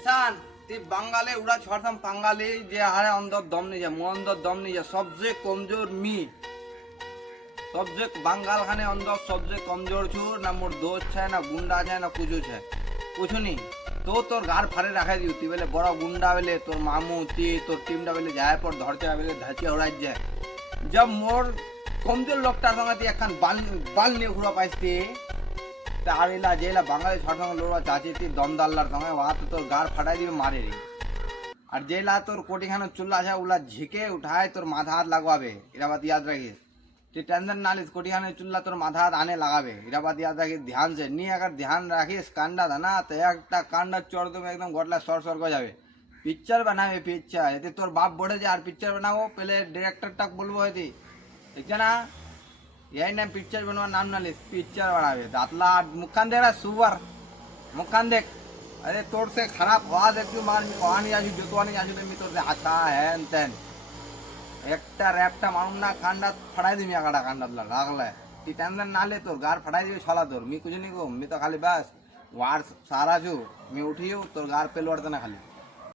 কিষান তুই বাঙালি উড়া ছড়তাম বাঙালি যে হারে অন্তর দম নিয়ে যায় অন্তর দম নিয়ে যায় সবচেয়ে কমজোর মি সবচেয়ে বাঙ্গাল খানে অন্তর সবচেয়ে কমজোর ছু না মোর দোষ চায় না গুন্ডা চায় না কুচু চায় কুছু নি তো তোর গাড় ফাড়ে রাখা দিও তুই বেলে বড় গুন্ডা বেলে তোর মামু তুই তোর টিমটা বেলে যায় পর ধরতে বেলে ধাচিয়া উড়াই যায় जब मोर কমজোর লোকটার সঙ্গে তুই এখন বাল নিয়ে ঘুরা পাইছি তারিলা যেলা বাঙালি সঙ্গে লোড়া চাচি তুই দমদাল্লার সঙ্গে ওয়া তো তোর গাড় ফাটাই দিবে মারে রে আর যেলা তোর কোটিখানো চুল্লা আছে ওলা ঝিকে উঠায় তোর মাথা হাত লাগাবে এরা বাত याद রাখিস তুই টেনশন না লিস কোটিখানো চুল্লা তোর মাথা হাত আনে লাগাবে এরা বাত याद রাখিস ध्यान से নি अगर ध्यान রাখিস কান্ডা দানা তো একটা কান্ডা চড় দেবে একদম গটলা সর সর করে যাবে पिक्चर बनावे पिक्चर यदि तोर बाप बढ़े जा और पिक्चर बनाओ पहले डायरेक्टर तक बोलबो है ठीक है ना यही ना पिक्चर बनवा नाम ना ले पिक्चर बनावे दातला मुक्कान दे रहा सुवर मुक्कान देख अरे तोर से खराब हुआ देख तू मार कहानी आजू जोतवानी आजू मी तोर से अच्छा है तेन একটা র‍্যাপটা মারুম না কান্ডা ফাড়াই দিমি আগাটা কান্ডাতলা লাগলে তুই টেনশন না ले তোর গার ফাড়াই দিবে ছলা তোর মি কুছ নি গো মি তো খালি বাস ওয়ার সারা छु मी उठियो तोर गार पे लौटते ना खाली